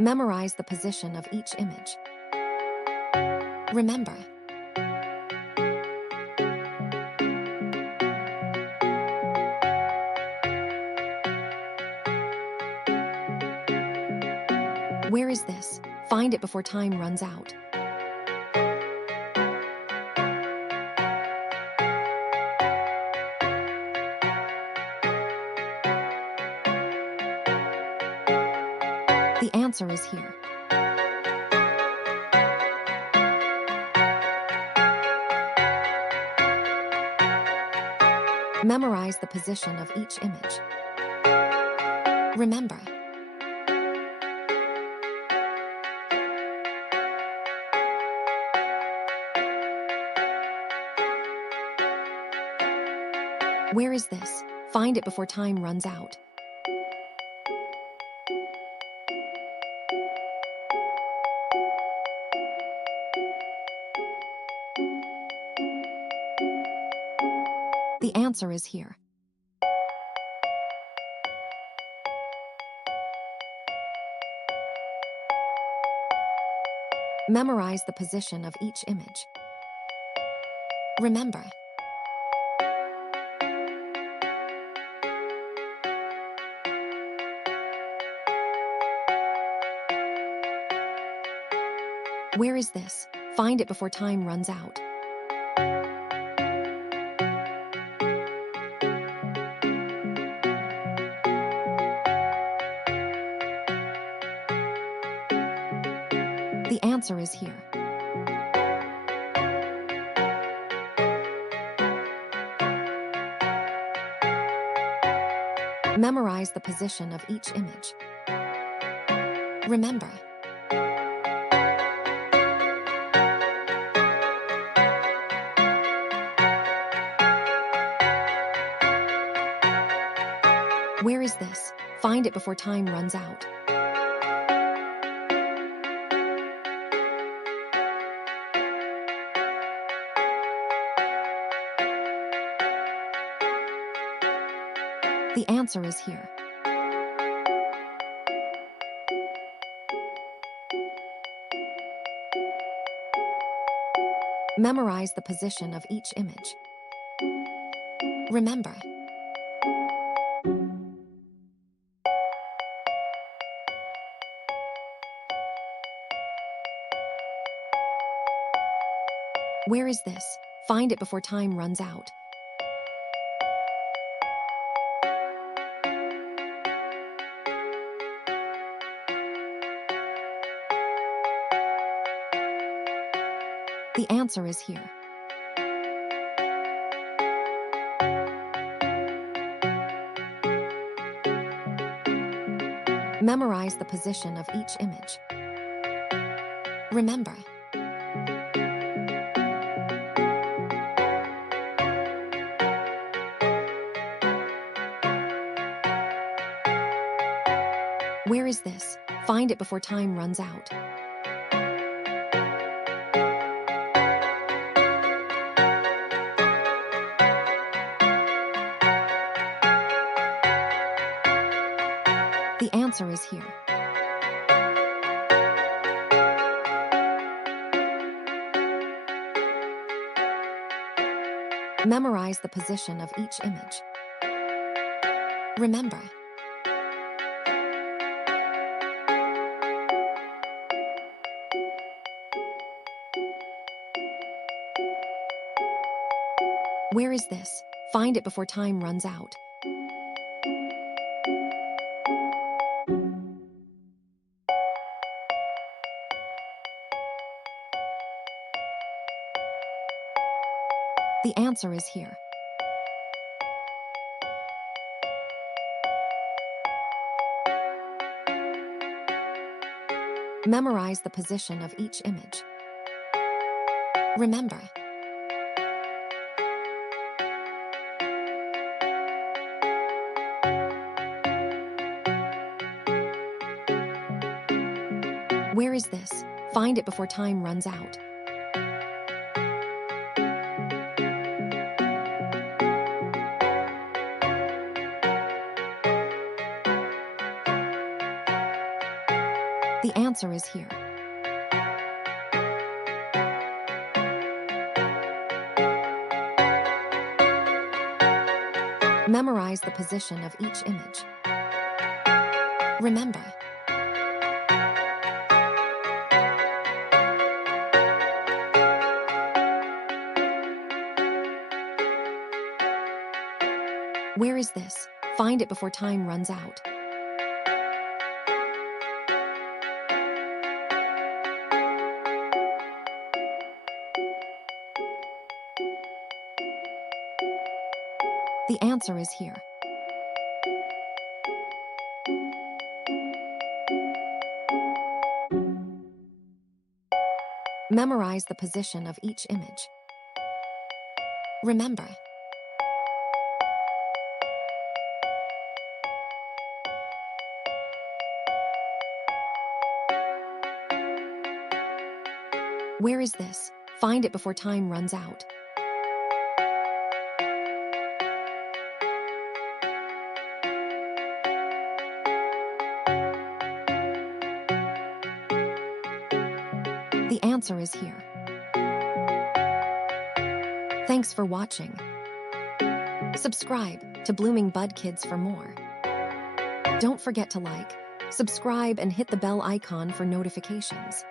Memorize the position of each image. Remember. Where is this? Find it before time runs out. The answer is here. Memorize the position of each image. Remember. Where is this? Find it before time runs out. The answer is here. Memorize the position of each image. Remember. Where is this? Find it before time runs out. The answer is here. Memorize the position of each image. Remember. Where is this? Find it before time runs out. The answer is here. Memorize the position of each image. Remember. Where is this? Find it before time runs out. The answer is here. Memorize the position of each image. Remember. Where is this? Find it before time runs out. The answer is here. Memorize the position of each image. Remember. Where is this? Find it before time runs out. The answer is here. Memorize the position of each image. Remember. Where is this? Find it before time runs out. The answer is here. Memorize the position of each image. Remember. Where is this? Find it before time runs out. The answer is here. Memorize the position of each image. Remember. Where is this? Find it before time runs out. The answer is here. Thanks for watching. Subscribe to Blooming Bud Kids for more. Don't forget to like, subscribe, and hit the bell icon for notifications.